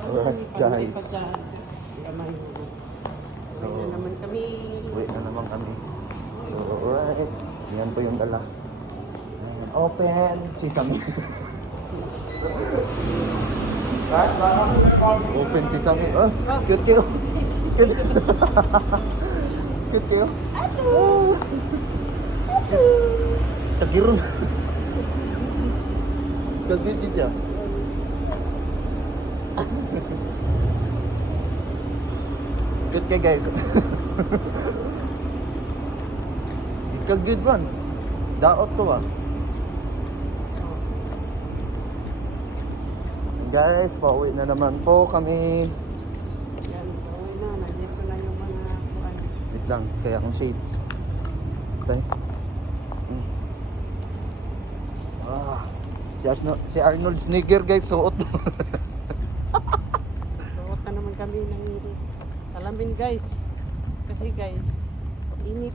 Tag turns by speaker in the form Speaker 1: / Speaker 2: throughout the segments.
Speaker 1: Alright, guys. So,
Speaker 2: So, naman kami.
Speaker 1: Uwi na naman kami. So, alright. Yan po yung dala. Ayan, Open. Sesame. Open sesame. Oh, cute kayo. Cute. Cute kayo. Ano? Tagirun. Kagit din siya. Cute kayo guys. Kagid man. Daot ko ba? Guys, pauwi na naman po kami.
Speaker 2: Yan, okay na. Nandito na yung mga kuhan.
Speaker 1: Wait lang, kaya akong shades. Tay. Mm. Ah, si, Arnold, si Arnold Sneaker guys, suot mo.
Speaker 2: Suot na naman kami ng salamin guys. Kasi guys, init.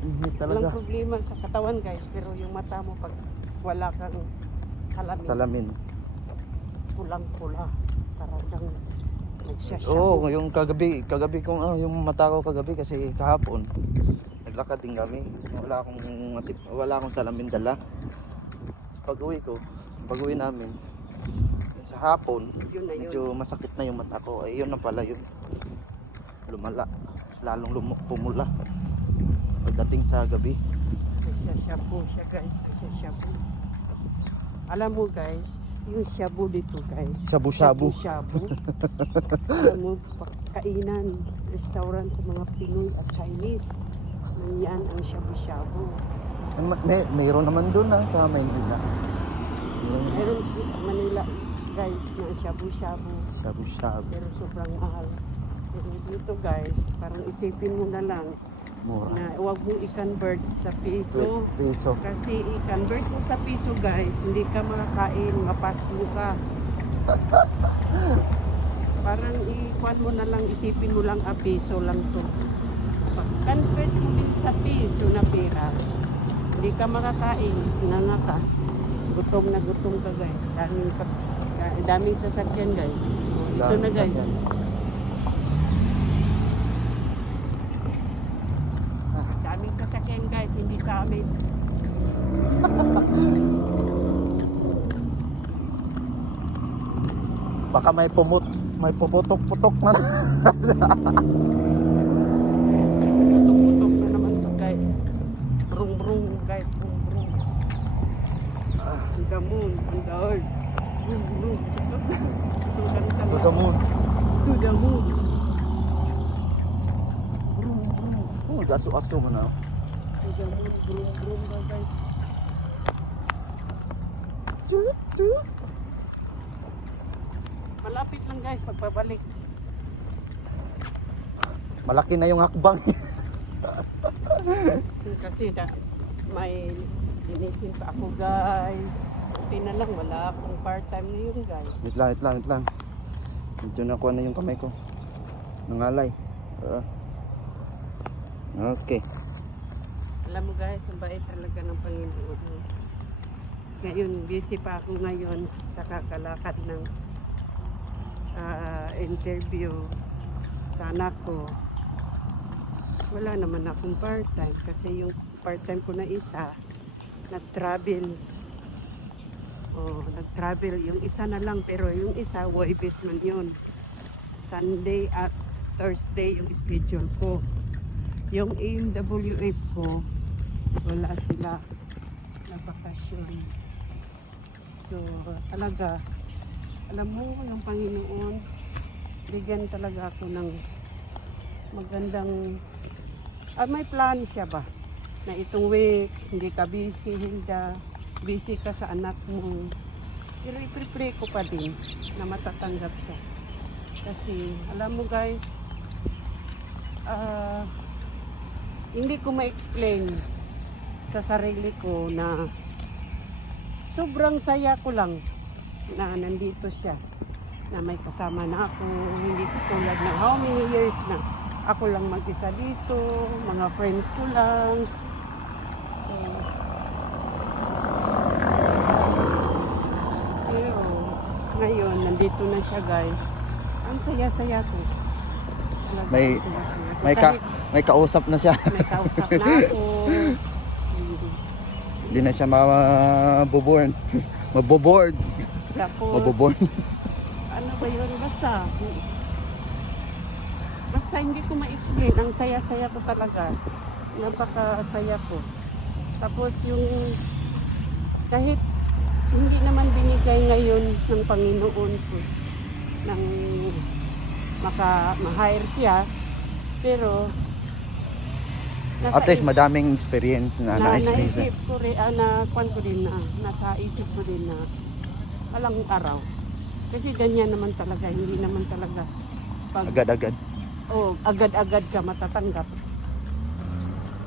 Speaker 1: Init
Speaker 2: Walang
Speaker 1: talaga.
Speaker 2: problema sa katawan guys. Pero yung mata mo pag wala kang salamin,
Speaker 1: Salamin.
Speaker 2: pulang-pula. Para kang nagsasyabu.
Speaker 1: Oo, oh, yung kagabi, kagabi kong ah, yung mata ko kagabi kasi kahapon naglakad din kami. Wala akong matip, wala akong salamin dala. Pag-uwi ko, pag-uwi namin sa hapon,
Speaker 2: Yun na yun.
Speaker 1: medyo masakit na yung mata ko. Ay, yun na pala yun. Lumala. Lalong lumu- pumula. Pagdating sa gabi.
Speaker 2: Nagsasyabu siya guys. Nagsasyabu. Alam mo guys, yung shabu dito guys.
Speaker 1: Shabu-shabu.
Speaker 2: Shabu. Alam mo, kainan, restaurant sa mga Pinoy at Chinese. Nanyan ang shabu-shabu.
Speaker 1: Ma- May, mayroon naman doon na sa Maynila.
Speaker 2: Meron sa Manila guys na shabu-shabu.
Speaker 1: Shabu-shabu.
Speaker 2: Pero sobrang mahal. Dito guys, parang isipin mo na lang
Speaker 1: Mura.
Speaker 2: na huwag mo i-convert sa piso.
Speaker 1: Piso.
Speaker 2: Kasi i-convert mo sa piso guys, hindi ka makakain, mapasmo ka. Parang i-kwan mo na lang, isipin mo lang, ah, piso lang to. Pag convert mo din sa piso na pera, hindi ka makakain, nga ka. Gutom na gutom ka guys. Daming, ka- da- daming sasakyan guys. Ito na guys. Daming sasakyan guys, hindi sa amin.
Speaker 1: Baka may pumut, may puputok-putok na.
Speaker 2: Tutok-tutok na naman to guys. Brung-brung guys, brung-brung. On the moon, on the earth. Brung-brung.
Speaker 1: to the moon.
Speaker 2: To the moon. Brung-brung.
Speaker 1: Oh, gaso-aso mo na. Chut, chut.
Speaker 2: Malapit lang guys, pagpabalik.
Speaker 1: Malaki na yung hakbang.
Speaker 2: Kasi na, may linisin pa ako guys. Buti na lang, wala akong part-time ngayon guys.
Speaker 1: wait lang, wait lang, wait lang. Medyo nakuha na yung kamay ko. Nangalay. Ah. okay.
Speaker 2: Alam mo guys, ang bait talaga ng Panginoon. Ngayon, busy pa ako ngayon sa kakalakad ng ah, interview sa anak ko. Wala naman akong part-time kasi yung part-time ko na isa, nag-travel. Oh, nag-travel. Yung isa na lang pero yung isa, Waibis man yun. Sunday at Thursday yung schedule ko. Yung AMWF ko, wala sila na bakasyon. So, talaga, alam mo, yung Panginoon, bigyan talaga ako ng magandang, ah, may plan siya ba? Na itong week, hindi ka busy, Hilda, busy ka sa anak mo. Pero ipre-pray ko pa din na matatanggap siya. Kasi, alam mo guys, ah, hindi ko ma-explain sa sarili ko na sobrang saya ko lang na nandito siya na may kasama na ako hindi ko tulad ng how many years na ako lang mag-isa dito mga friends ko lang so, pero ngayon nandito na siya guys Ang saya-saya ko. Talaga,
Speaker 1: May-. May, ka, may kausap na siya.
Speaker 2: may kausap na ako.
Speaker 1: Hindi na siya maboborn. Maboboard.
Speaker 2: Tapos,
Speaker 1: Maboborn.
Speaker 2: ano ba yun? Basta, basta hindi ko ma-explain. Ang saya-saya ko talaga. Napakasaya ko. Tapos yung, kahit hindi naman binigay ngayon ng Panginoon ko ng maka ma-hire siya pero nasa
Speaker 1: At least
Speaker 2: isip-
Speaker 1: madaming experience na,
Speaker 2: na,
Speaker 1: na,
Speaker 2: naisip ko rin, ah, na kwan ko din na, nasa isip ko din na walang araw. Kasi ganyan naman talaga, hindi naman talaga pag,
Speaker 1: Agad-agad.
Speaker 2: oh, agad-agad ka matatanggap.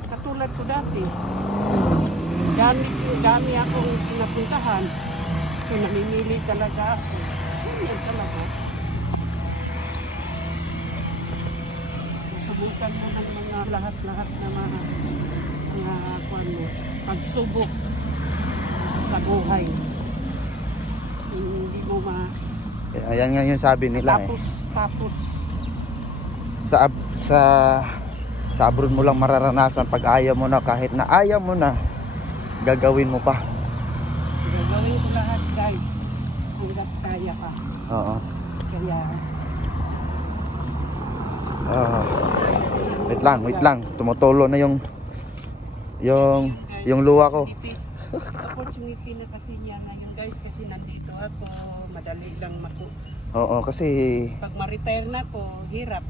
Speaker 2: Katulad ko dati, dami, dami akong pinapuntahan. So namimili talaga ako. Ganyan talaga. Nasubukan mo ng mga lahat-lahat na mga mga kwan mo, pagsubok sa buhay. Hindi mo ma...
Speaker 1: Eh, Ayan nga yung sabi nila eh.
Speaker 2: Tapos, tapos,
Speaker 1: Sa, sa, sa abroad mo lang mararanasan pag ayaw mo na kahit na ayaw mo na gagawin mo pa.
Speaker 2: gagawin ko lahat guys. Hanggat kaya pa.
Speaker 1: Oo.
Speaker 2: Kaya,
Speaker 1: Ah. wait lang, wait lang. Tumutulo na yung yung yung luwa ko.
Speaker 2: opportunity na kasi niya ngayon guys kasi nandito ako madali lang matu
Speaker 1: Oo, kasi
Speaker 2: pag ma-retire na ko hirap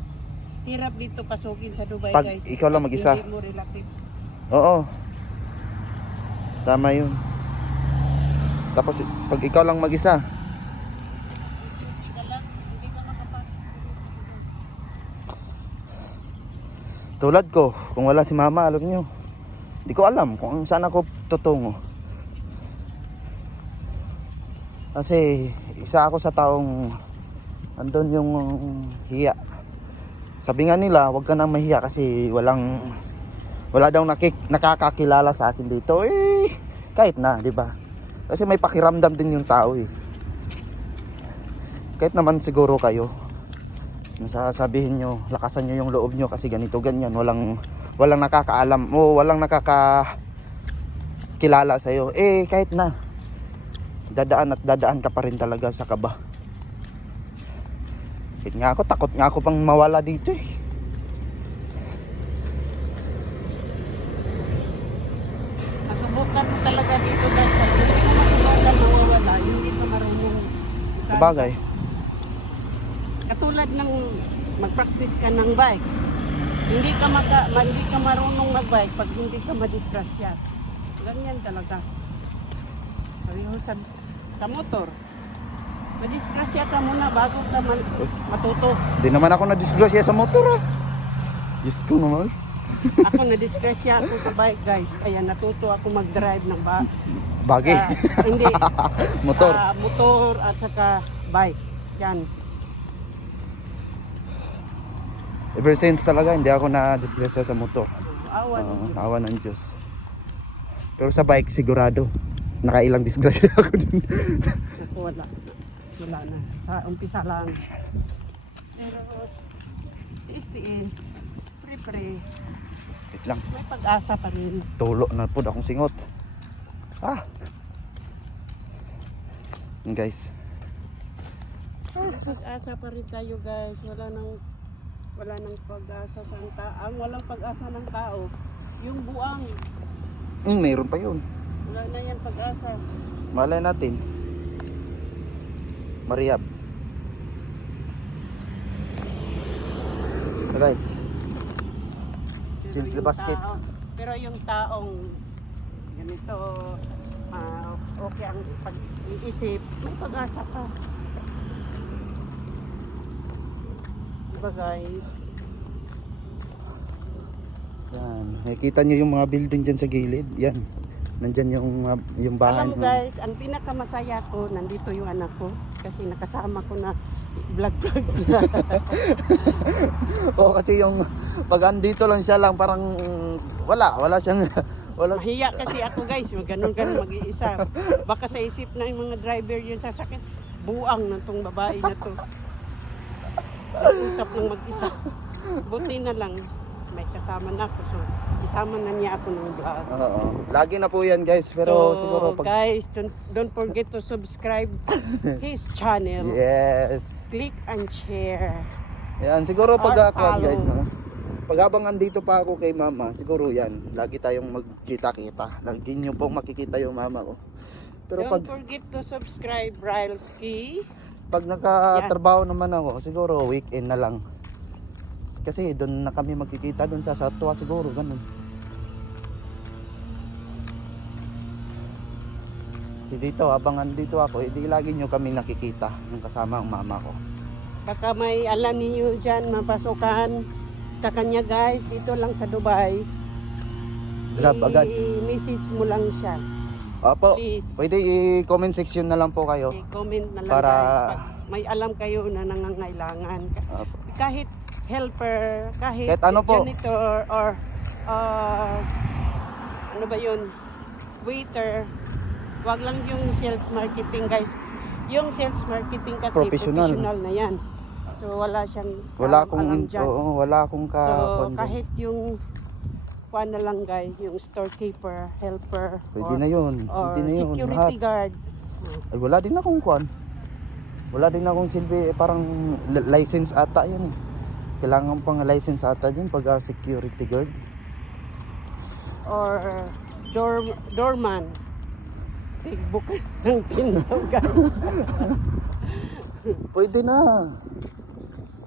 Speaker 2: hirap dito pasukin sa Dubai
Speaker 1: Pag
Speaker 2: guys
Speaker 1: ikaw lang
Speaker 2: Pag
Speaker 1: mag-isa.
Speaker 2: mo
Speaker 1: oo. Tama 'yun. Tapos pag ikaw lang mag-isa,
Speaker 2: agency ka lang hindi ka makapag
Speaker 1: tulad ko, kung wala si mama, alam niyo. Hindi ko alam kung saan ako tutungo. Kasi isa ako sa taong andun yung hiya. Sabi nga nila, wag ka nang mahiya kasi walang wala daw nakik, nakakakilala sa akin dito. Eh, kahit na, di ba? Kasi may pakiramdam din yung tao eh. Kahit naman siguro kayo, sasabihin nyo, lakasan nyo yung loob nyo kasi ganito, ganyan. Walang, walang nakakaalam o walang nakaka kilala sa'yo. Eh, kahit na, dadaan at dadaan ka pa rin talaga sa kaba. Kahit nga ako, takot nga ako pang mawala dito eh.
Speaker 2: Nasubukan mo talaga dito guys sa hindi ka mawawala hindi ka marunong
Speaker 1: Sabagay.
Speaker 2: Katulad ng mag-practice ka ng bike hindi ka maka, ma- hindi ka marunong mag-bike pag hindi ka madisgrasya ganyan talaga pareho sa, sa motor madisgrasya ka muna bago ka man, matuto
Speaker 1: Di naman ako na-disgrasya sa motor ah. Diyos ko naman.
Speaker 2: ako nadisgrasya ako sa bike guys kaya natuto ako mag-drive ng ba
Speaker 1: Bagay.
Speaker 2: Ah, hindi
Speaker 1: motor.
Speaker 2: Ah, motor at saka bike yan
Speaker 1: Ever since talaga, hindi ako na-disgrasya sa motor.
Speaker 2: awan
Speaker 1: Oo, awa ng Diyos. Pero sa bike, sigurado. Nakailang disgrasya ako dun.
Speaker 2: Wala. Wala na. Sa umpisa lang. Pero, tiis-tiis. Pre-pre.
Speaker 1: Wait lang.
Speaker 2: May pag-asa pa rin.
Speaker 1: Tulo na po akong singot. Ah. Guys.
Speaker 2: May pag-asa pa rin tayo guys. Wala nang wala nang pag-asa sa tao. Ang walang pag-asa ng tao, yung buang.
Speaker 1: Hmm, mayroon pa yun.
Speaker 2: Wala na yan pag-asa.
Speaker 1: Malay natin. Mariab. Right.
Speaker 2: Pero
Speaker 1: Since the basket.
Speaker 2: tao- pero yung taong ganito, ah, okay ang pag-iisip, may pag-asa pa. Diba guys?
Speaker 1: Yan. Nakikita nyo yung mga building dyan sa gilid. Yan. Nandyan yung, mga- yung bahay.
Speaker 2: Alam mo guys, ang pinakamasaya ko, nandito yung anak ko. Kasi nakasama ko na vlog-vlog na.
Speaker 1: Oo, kasi yung pag andito lang siya lang parang wala, wala siyang wala.
Speaker 2: Mahiya kasi ako guys, ganun ganun mag-iisa. Baka sa isip na yung mga driver yun sasakyan, buang na tong babae na to. Usap ng mag-isa. Buti na lang, may kasama na ako. So, isama na niya ako ng vlog.
Speaker 1: Oo. Lagi na po yan guys. Pero
Speaker 2: so,
Speaker 1: siguro pag...
Speaker 2: guys, don't, don't forget to subscribe his channel.
Speaker 1: Yes.
Speaker 2: Click and share.
Speaker 1: Yan, siguro pag ako guys, no? Pag habang andito pa ako kay mama, siguro yan, lagi tayong magkita-kita. Lagi nyo pong makikita yung mama ko. Pero
Speaker 2: don't
Speaker 1: pag,
Speaker 2: forget to subscribe, Rylski.
Speaker 1: Pag nakatrabaho naman ako, siguro weekend na lang. Kasi doon na kami magkikita doon sa Satwa siguro, ganun. Di dito, habang andito ako, hindi lagi nyo kami nakikita yung kasama ang mama ko.
Speaker 2: Baka may alam niyo dyan, mapasukan sa kanya guys, dito lang sa Dubai.
Speaker 1: Grab agad.
Speaker 2: I-message mo lang siya.
Speaker 1: Opo,
Speaker 2: Please.
Speaker 1: pwede i-comment section na lang po kayo.
Speaker 2: I-comment na lang
Speaker 1: Para-
Speaker 2: guys. May alam kayo na nangangailangan.
Speaker 1: Opo.
Speaker 2: Kahit helper, kahit,
Speaker 1: Kahit ano po.
Speaker 2: janitor, or uh, ano ba yun, waiter. Wag lang yung sales marketing guys. Yung sales marketing kasi
Speaker 1: Professional.
Speaker 2: professional, na yan. So wala siyang
Speaker 1: Wala akong,
Speaker 2: alam dyan.
Speaker 1: oo, wala akong ka
Speaker 2: So, kahit yung kuan na lang guys, yung storekeeper, helper,
Speaker 1: Pwede
Speaker 2: or,
Speaker 1: na yun.
Speaker 2: or
Speaker 1: Pwede na yun.
Speaker 2: security
Speaker 1: Lahat.
Speaker 2: guard.
Speaker 1: Ay, wala din akong kwan. Wala din akong silbi. eh, Parang li- license ata yan eh. Kailangan pang license ata din pag ah, security guard.
Speaker 2: Or door, doorman. Tigbook ng pinto guys.
Speaker 1: Pwede na.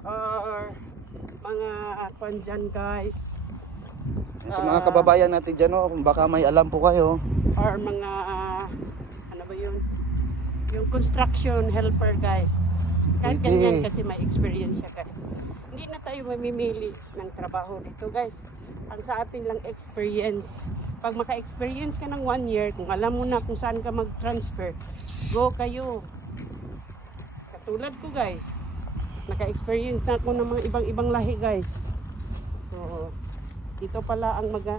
Speaker 2: or mga kuan dyan guys.
Speaker 1: Sa mga
Speaker 2: Ah.
Speaker 1: kababayan natin dyan, oh, kung baka may alam po kayo.
Speaker 2: Or mga, ano ba yun? Yung construction helper guys. Kahit
Speaker 1: Pwede.
Speaker 2: ganyan kasi may experience siya guys. Hindi na tayo mamimili ng trabaho dito guys. Ang sa atin lang experience. Pag maka-experience ka ng one year, kung alam mo na kung saan ka mag-transfer, go kayo. Katulad ko guys. Naka-experience na ako ng mga ibang-ibang lahi guys. So, dito pala ang maga,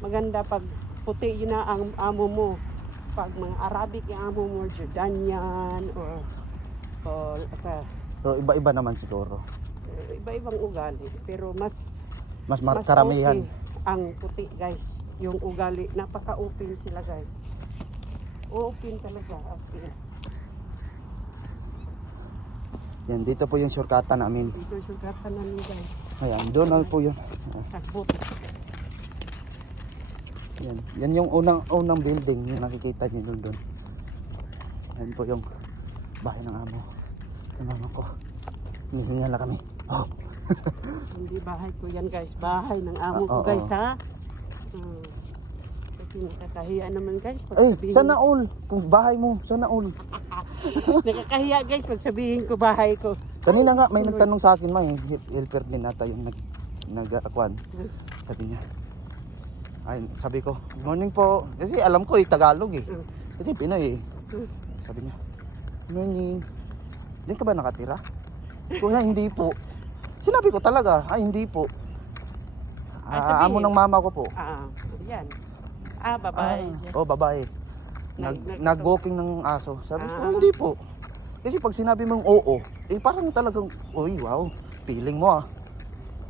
Speaker 2: maganda pag puti yun na ang amo mo. Pag mga Arabic yung amo mo, Jordanian, or, or uh,
Speaker 1: So iba-iba naman siguro.
Speaker 2: iba-ibang ugali. Pero mas,
Speaker 1: Mas, mar-
Speaker 2: mas
Speaker 1: karamihan.
Speaker 2: okay ang puti guys. Yung ugali, napaka-open sila guys. Open talaga. As in.
Speaker 1: Yan, dito po yung shortcuta namin.
Speaker 2: Dito sugatan namin guys.
Speaker 1: Ayan, na po yun.
Speaker 2: Sakbot.
Speaker 1: Yan, yan yung unang unang building yung nakikita niyo doon doon. Yan po yung bahay ng amo. Ng mama ko. Hinihinga na kami. Oh.
Speaker 2: Hindi bahay ko yan guys. Bahay ng amo
Speaker 1: Ah,
Speaker 2: ko
Speaker 1: oo.
Speaker 2: guys ha. Hmm. Kasi nakakahiya naman guys. Pag
Speaker 1: Eh,
Speaker 2: sabihin-
Speaker 1: sana all. Kung bahay mo, sana all.
Speaker 2: Nakakahiya guys pag sabihin ko bahay ko.
Speaker 1: Kanina nga may nagtanong sa akin, may helper din nata yung nag nag akuan. Sabi niya. Ay, sabi ko, "Good morning po." Kasi alam ko eh Tagalog eh. Kasi Pinoy eh. Sabi niya, "Good morning. Diyan ka ba nakatira?" Kuya, hindi po. Sinabi ko talaga, ay hindi po.
Speaker 2: Ah,
Speaker 1: Ah, amo ng mama ko po.
Speaker 2: Ah, yan. Ah, babae. siya.
Speaker 1: oh, babae. Nag- nag-walking ng aso. Sabi ko,
Speaker 2: Ah.
Speaker 1: hindi po. Kasi pag sinabi mong oo, eh parang talagang, uy, wow, feeling mo ah.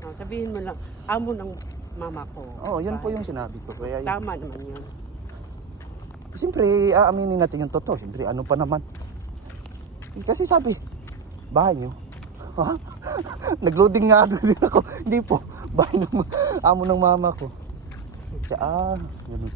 Speaker 2: Ah, sabihin mo lang, amo ng mama ko.
Speaker 1: Oo, oh, yun po yung sinabi ko. Kaya yun.
Speaker 2: Tama naman yun.
Speaker 1: Siyempre, aaminin natin yung totoo. Siyempre, ano pa naman. Eh, Kasi sabi, bahay nyo. Ha? Nag-loading nga din ako. Hindi po, bahay ng ma- amo ng mama ko. Siya, ah, ganun.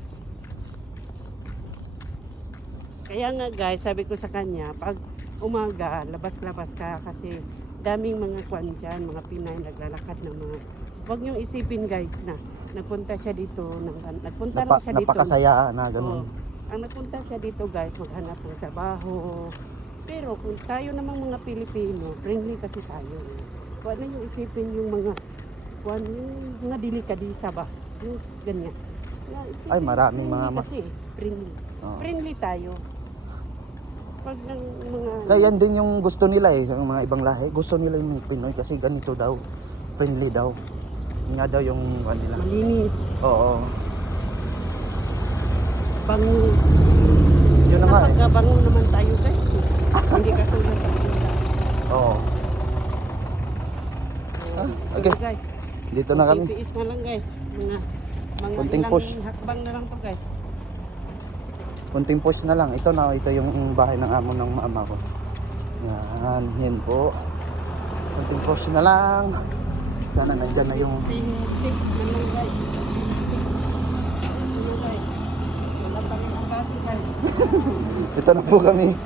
Speaker 2: Kaya nga guys, sabi ko sa kanya, pag umaga, labas-labas ka kasi daming mga kwan dyan, mga Pinay naglalakad ng mga... Huwag niyong isipin guys na nagpunta siya dito, nag- nagpunta
Speaker 1: Napa,
Speaker 2: lang siya dito.
Speaker 1: napakasaya na ganun.
Speaker 2: Ang nagpunta siya dito guys, maghanap ng trabaho. Pero kung tayo namang mga Pilipino, friendly kasi tayo. Huwag na yung isipin yung mga kuan yung mga delikadisa ba? Yung ganyan.
Speaker 1: Ay, maraming mga
Speaker 2: Kasi, friendly.
Speaker 1: Oo.
Speaker 2: Friendly tayo. Pag ng mga...
Speaker 1: Kaya yan din yung gusto nila eh, yung mga ibang lahi. Gusto nila yung Pinoy kasi ganito daw. Friendly daw. Yun nga daw yung ano nila.
Speaker 2: Malinis.
Speaker 1: Oo.
Speaker 2: Bango.
Speaker 1: Yun na nga eh.
Speaker 2: Napagkabango naman tayo guys. Hindi ka kanila.
Speaker 1: Oo. Ah, okay.
Speaker 2: Guys,
Speaker 1: Dito na kami.
Speaker 2: Titiis na lang guys. Mga mga
Speaker 1: Konting
Speaker 2: ilang
Speaker 1: push.
Speaker 2: hakbang na lang to guys.
Speaker 1: Kunting push na lang. Ito na, ito yung bahay ng amo ng mama ko. Yan, yan po. Kunting push na lang. Sana nandyan na yung...
Speaker 2: Ano.
Speaker 1: Ito na po kami.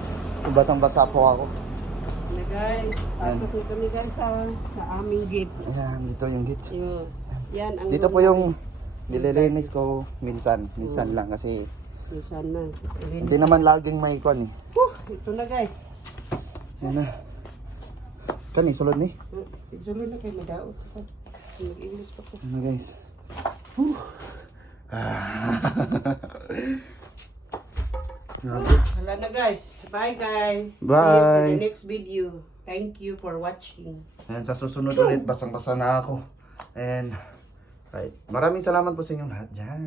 Speaker 1: Batang basa po ako.
Speaker 2: Na guys, pasok na kami guys sa, sa aming gate.
Speaker 1: Ayan, dito yung gate.
Speaker 2: Yun. Yan ang
Speaker 1: Dito po yung nililinis ko minsan. Minsan lang kasi
Speaker 2: Minsan na.
Speaker 1: hindi naman laging may kwan eh.
Speaker 2: Huh, ito na guys.
Speaker 1: Yan na. Kani, sulod ni.
Speaker 2: Isuloy na kayo madaot. Mag-English pa ko.
Speaker 1: Ano guys? Whew. Ah.
Speaker 2: Wala na guys. Bye guys. See you for
Speaker 1: Bye.
Speaker 2: the next video. Thank you for watching.
Speaker 1: Ayan, sa susunod ulit, basang-basa na ako. And, right. Maraming salamat po sa inyong lahat dyan.